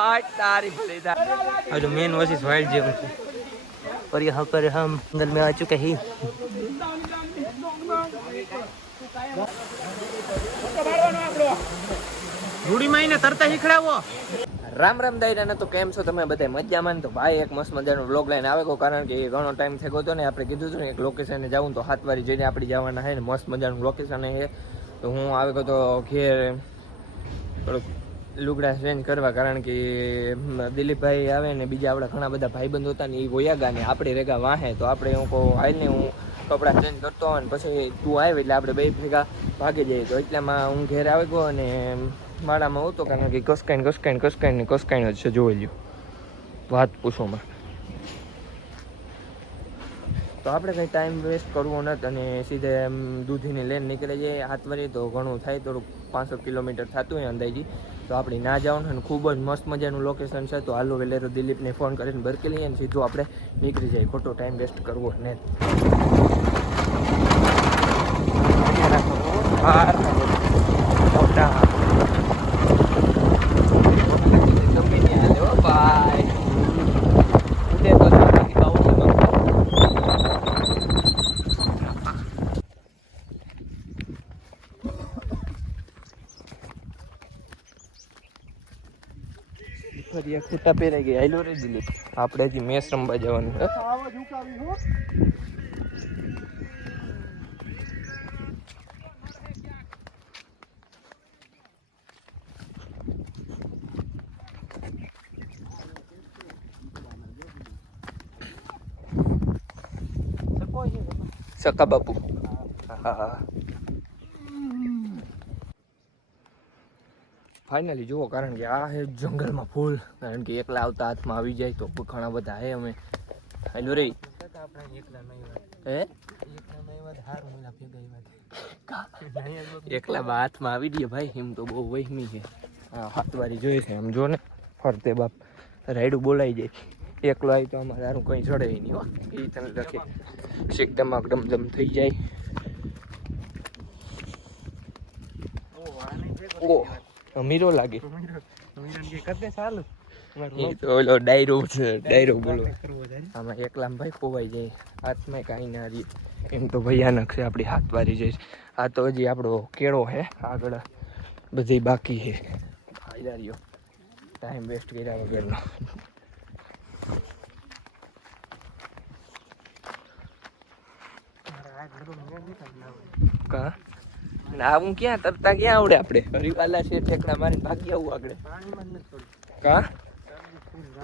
આ તારી ભલી આ જો મેન વસીસ વાઇલ્ડ જેમ છે और यहाँ पर हम जंगल में आ चुके हैं રૂડીમાં એને તરતા શીખડાવો રામ રામ દાયરાને તો કેમ છો તમે બધા મજામાં ને તો ભાઈ એક મસ્ત મજાનો બ્લોગ લઈને આવે ગયો કારણ કે એ ઘણો ટાઈમ થઈ ગયો હતો ને આપણે કીધું હતું ને એક લોકેશને જવું તો હાથ વારી જઈને આપણે જવાના છે ને મસ્ત મજાનું લોકેશન છે તો હું આવી ગયો તો ઘેર થોડુંક લુગડા ચેન્જ કરવા, કારણ કે દિલીપભાઈ આવે ને બીજા આપણા ઘણા બધા ભાઈબંધ હતા ને એ વયા ને આપણે રેગા વાહે, તો આપણે હું કહું, હાલ ને હું કપડાં ચેન્જ કરતો હોય ને પછી તું આવે એટલે આપણે બે ભેગા ભાગી જઈએ. તો એટલામાં હું ઘેર આવી ગયો અને માળામાં હતો કારણ કે કસકાઈન કસકાઈન કસકાઈને કસકાઈને જ છે, જોઈ લ્યો. વાત પૂછોમાં તો આપણે કંઈ ટાઈમ વેસ્ટ કરવો નથી અને સીધે દૂધીની લેન નીકળે જઈએ. હાથ વળી તો ઘણું થાય, થોડુંક પાંચસો કિલોમીટર થતું હોય અંદાજી. તો આપણે ના જવાનું અને ખૂબ જ મસ્ત મજાનું લોકેશન છે. તો હાલો વેલે તો દિલીપને ફોન કરીને બરકી લઈએ અને સીધું આપણે નીકળી જાય ખોટો ટાઈમ વેસ્ટ કરવો ને ફરી ખૂટા પહેરાઈ ગયા હાલો રે દિલીપ આપણે હજી મેચ રમવા જવાનું છે. સકા બાપુ. હા. ફાઇનલી જુઓ, કારણ કે આ છે જંગલમાં ફૂલ. કારણ કે એકલા આવતા હાથમાં આવી જાય તો ઘણા બધા હે અમે. હેલો રે. એકલા હાથમાં આવી દઈએ ભાઈ, એમ તો બહુ વહેમી છે. હાથ વારી જોઈએ છે એમ જો ને, ફરતે બાપ રાયડું બોલાઈ જાય. એકલો આવી તો અમારે સારું કંઈ ચડે નહીં હો. એ તને લખે. શીખ દમાક ડમ ડમ થઈ જાય. ઓ અમીરો લાગે. ઓલો ડાયરો છે ડાયરો બોલો. આમાં એકલા ભાઈ ખોવાઈ જાય હાથમાં કાંઈ ના રહી. એમ તો ભયાનક છે આપણી હાથ વારી જાય આ તો હજી આપણો કેળો છે આગળ બધી બાકી છે ફાયદા ટાઈમ વેસ્ટ કર્યા વગરનો. કા? ના હું ક્યાં તરતા ક્યાં આવડે આપણે? હરિવાલા છે, ઠેકડા મારીને ભાગી આવું આગળ. કા?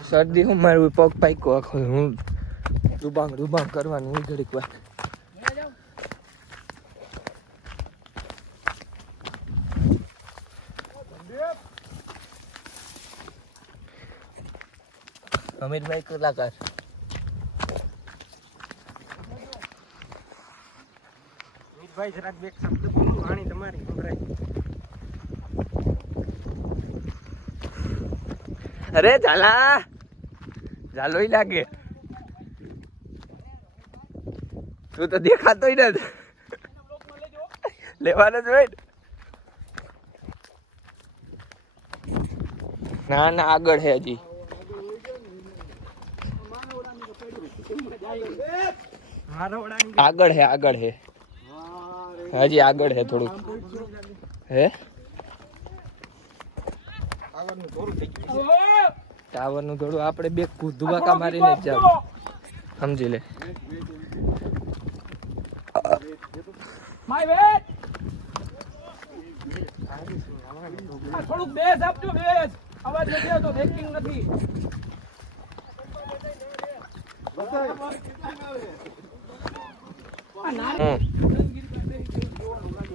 શરદી હું મારું, પગ પાક્યો આખો. હું દુબાંગ દુબાંગ કરવાનું હું ઘડીક વાર. અમીરભાઈ કલાકાર. ભાઈ જરાક બે શબ્દ બોલું વાણી તમારી ગભરાય. અરે ઝાલા ઝાલોય લાગે. તું તો દેખાતોય નથી લેવાનો જ હોય ના. ના આગળ હે હજી. આગળ હે આગળ હે. હજી આગળ હે થોડુંક. હે? થોડું ટાવરનું થોડું આપણે બે ધુબાકા મારીને જ જાવ. સમજી લે. થોડું થોડુંક બેસ આપજો બેસ. અવાજ નથી તો બેકિંગ નથી. હમ. Thank you.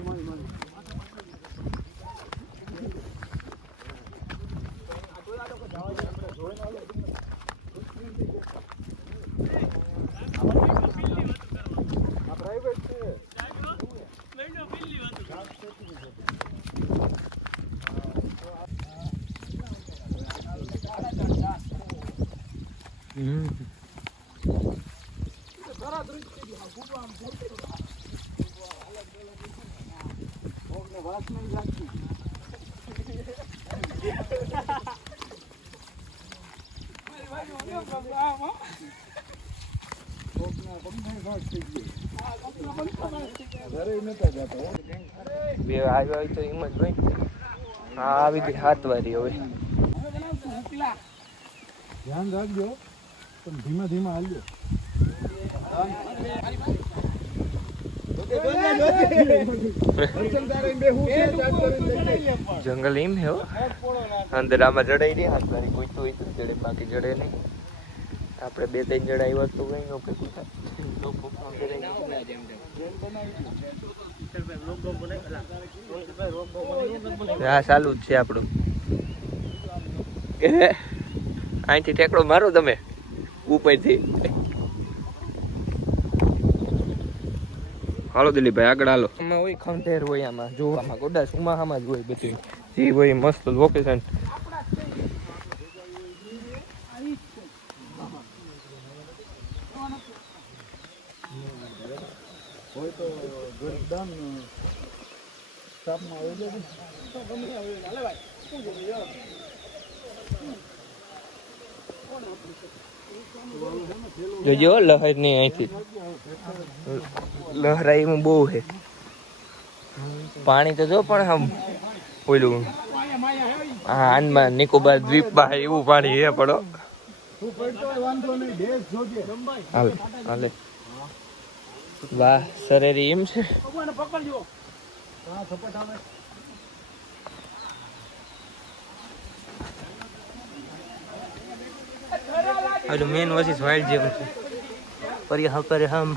બે આવ્યો હોય એમ જ ભાઈ હા, આવી ગઈ હાથ વારી હવે. ધ્યાન રાખજો, પણ ધીમે ધીમે હાલજો. જંગલ એમ હે અંદર આમાં જડાઈ રહ્યા હાથ વારી કોઈ તો તો જડે બાકી જડે નહીં. આપણે બે ત્રણ જણા આવ્યા તો કઈ નો ભેગું થાય હા, ચાલુ જ છે આપણું. અહીંથી ટેકડો મારો તમે? ઉપરથી. હાલો દિલીપભાઈ, આગળ હાલો. આમાં હોય ખંઠેર હોય આમાં, જોવામાં ગોડા સુમાહામાં જ હોય બધું. જે હોય મસ્ત લોકેશન હોય તો ગરદાન તાપમાં લહેરની અહીંથી. લહેરાઈમાં બહુ છે. પાણી તો જો પણ આમ ઓલું આંદમાન નિકોબાર દ્વીપમાં એવું પાણી હે. પડો હાલે હાલે. વાહ સરેરી એમ છે. મેન વસી વાઇલ્ડ જેવું છે. પર હમ.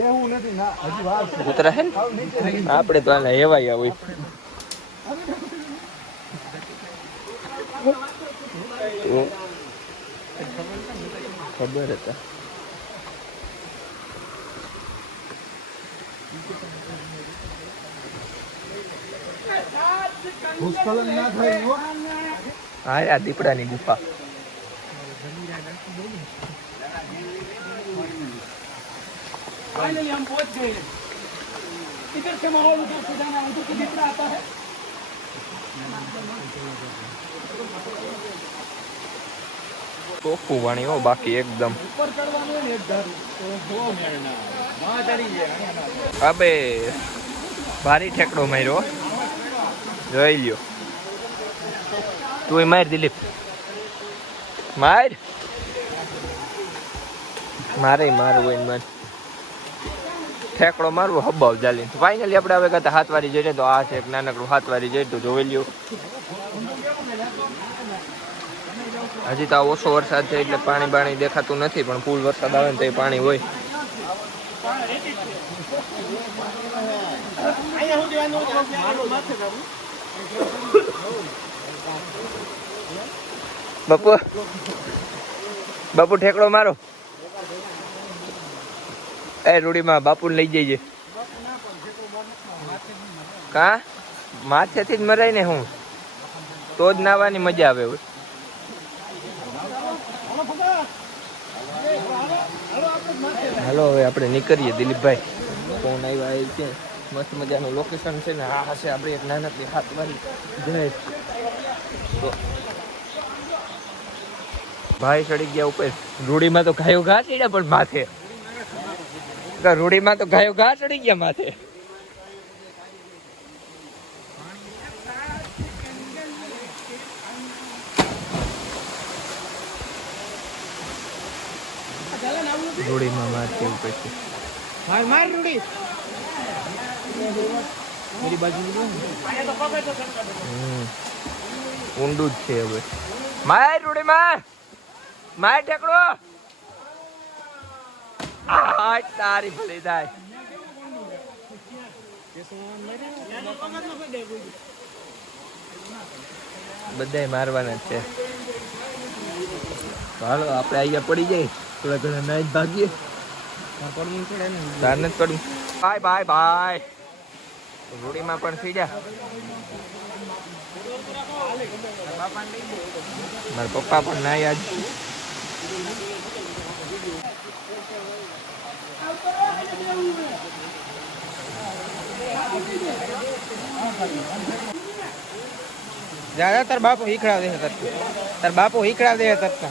એવું નથી ના હજી વાર છે. ઉતરા હે ને? આપણે તો આને હેવાયા હોય. ખબર હતા. ભૂસ્ખલન ના થાય હા આ દીપડાની ગુફા. फाइनली हम पहुंच गए इधर से माहौल उधर से जाना उधर से दिख रहा आता है ચોખ્ખું પાણી હો બાકી એકદમ ઉપર ચડવાનું હોય ને એક ધારું તો જોવો મેળના માં ચડી જાય અબે ભારી ઠેકડો માર્યો હો. જોઈ લ્યો તું માર દિલીપ માર મારે મારવું હોય ને માર ઠેકડો મારવો હબાવ ચાલી ફાઇનલી આપણે હવે કહેતા હાથ વારી જઈએ તો આ છે એક નાનકડું હાથ વારી જઈએ તો જોઈ લ્યો. હજી તો ઓછો વરસાદ છે એટલે પાણી બાણી દેખાતું નથી, પણ ફૂલ વરસાદ આવે ને તો એ પાણી હોય. બાપુ બાપુ ઠેકડો મારો. એ રૂડીમાં બાપુ લઈ જઈએ. કા? માથેથી જ મરાય ને હું. તો જ નાવાની મજા આવે હોય હાલો, હવે આપણે નીકળીએ દિલીપભાઈ. ફોન આવ્યા છે. મસ્ત મજાનું લોકેશન છે ને, આ હશે આપણે એક નાનકડી હાથવાળી જય. ભાઈ ચડી ગયા ઉપર. રૂડીમાં તો ગાયો ઘા ચડ્યા પણ માથે. રૂડીમાં તો ગાયો ઘા ચડી ગયા માથે. રૂડીમાં માં ઉપર છે? માર માર રૂડી હમ. ઊંડું જ છે હવે. માર રૂડી માર માર ટેકડો આ તારી ભલી થાય બધાય મારવાના છે. હાલો, આપણે અહીંયા પડી જઈએ. થોડા ઘણા નાઈ ભાગીએ. તાર નથી પડવું બાય બાય બાય. રૂડીમાં પણ થઈ જા. મારા પપ્પા પણ નાઈ આજ. જા જા તાર બાપો હીખડાવ દે તરત તાર બાપો હીખડાવ દે તરત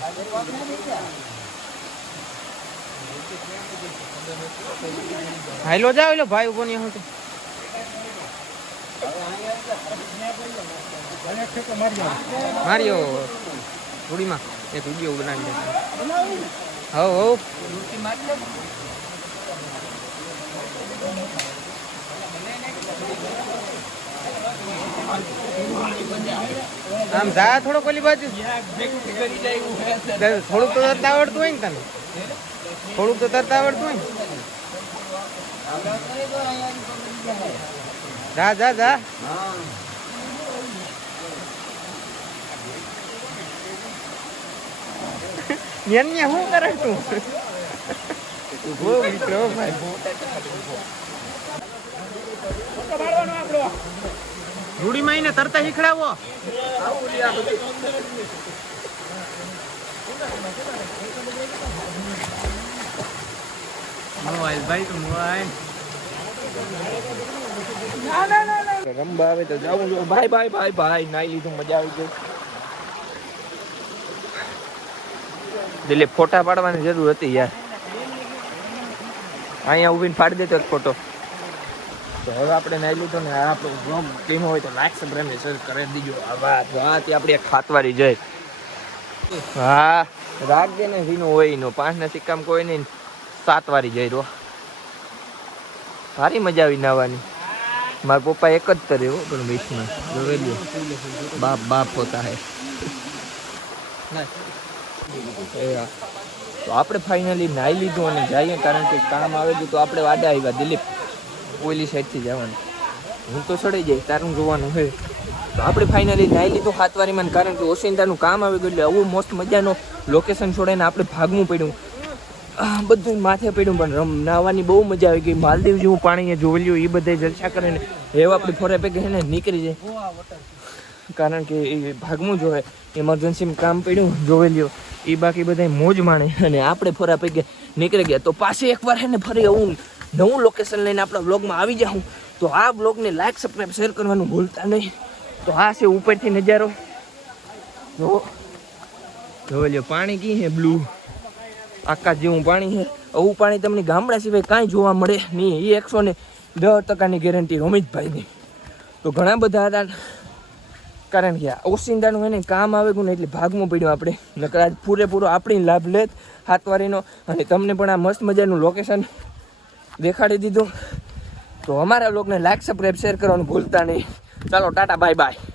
હાલો જાવ લો ભાઈ ઊભો નહીં હું તો માર્યો રૂડીમાં એક વીડિયો બનાવી દે હવ હવ આમ જા થોડો કોલી બાજુ. થોડુંક તો તરતા આવડતું હોય ને તને. થોડુંક તો તરતા આવડતું હોય ને. જા જા જા. ન્યા શું કરે તું? ઊભો મિત્રો આપણો રૂડીમાં આવીને તરતા શીખડાવો. મોબાઈલ, ભાઈ, તો મોબાઈલ. ના ના ના ના રમવા આવે તો જાવું છું. ભાઈ ભાઈ ભાઈ ભાઈ, નાઈ મજા આવી ગઈ. એટલે ફોટા પાડવાની જરૂર હતી યાર. અહીંયા ઊભીને ફાડી દેતો એક ફોટો તો હવે આપણે નાઈ લીધો ને આપણો બ્લોગ ટીમ હોય તો લાઈક સબસ્ક્રાઇબ ને શેર કરી દીજો. આ વાત વાત આપણી એક ખાતવારી જય હા. રાખજે ને હીનું હોય નો પાંચ ના સિક્કામાં કોઈ નહીં સાત વારી જઈ રો સારી મજા આવી નાવાની. મારા પપ્પા એક જ હો પણ બીચમાં જોવેલું બાપ બાપ હોતા હા. તો આપણે ફાઇનલી નાઈ લીધું અને જઈએ, કારણ કે કામ આવેલું તો આપણે વાડા આવ્યા, દિલીપ. ઓલી સાઈડથી જવાનું. હું તો ચડી જાય તારું જોવાનું હે. તો આપણે ફાઇનલી નાહી લીધું હાથવારીમાં કારણ કે ઓસિંતાનું કામ આવી ગયું એટલે આવું મસ્ત મજાનો લોકેશન છોડીને આપણે ભાગવું પડ્યું. બધું માથે પડ્યું, પણ રમ નાવાની બહુ મજા આવી ગઈ. માલદીવ જેવું પાણી જોવેલ્યું એ બધે જલસા કરીને. એવા આપણે ફોરે પે ને, નીકળી જાય. કારણ કે એ ભાગવું જોઈએ ઇમરજન્સીમાં કામ પડ્યું જોવેલ્યો એ બાકી બધા મોજ માણે. અને આપણે ફોરા પૈકી નીકળી ગયા. તો પાછી એકવાર હે ને ફરી હું નવું લોકેશન લઈને આપણા બ્લોગમાં આવી જાઉં. તો આ બ્લોગને લાઈક સબસ્ક્રાઈબ શેર કરવાનું ભૂલતા નહીં. તો આ છે ઉપરથી નજારો. જો જોવેલ્યો પાણી કી હે બ્લુ આકાશ જેવું પાણી છે આવું પાણી તમને ગામડા સિવાય કાંઈ જોવા મળે નહીં. એ એકસો ને દસ ટકાની ગેરંટી રોમિતભાઈની. તો ઘણા બધા હતા. કારણ કે ઓસિંદાનું એને કામ આવે ને એટલે ભાગમાં પડ્યું આપણે. નકર પૂરેપૂરો આપણી લાભ લેત હાથવારીનો. અને તમને પણ આ મસ્ત મજાનું લોકેશન દેખાડી દીધું. તો અમારા લોકોને લાઈક સબસ્ક્રાઈબ શેર કરવાનું ભૂલતા નહીં. ચાલો, ટાટા બાય બાય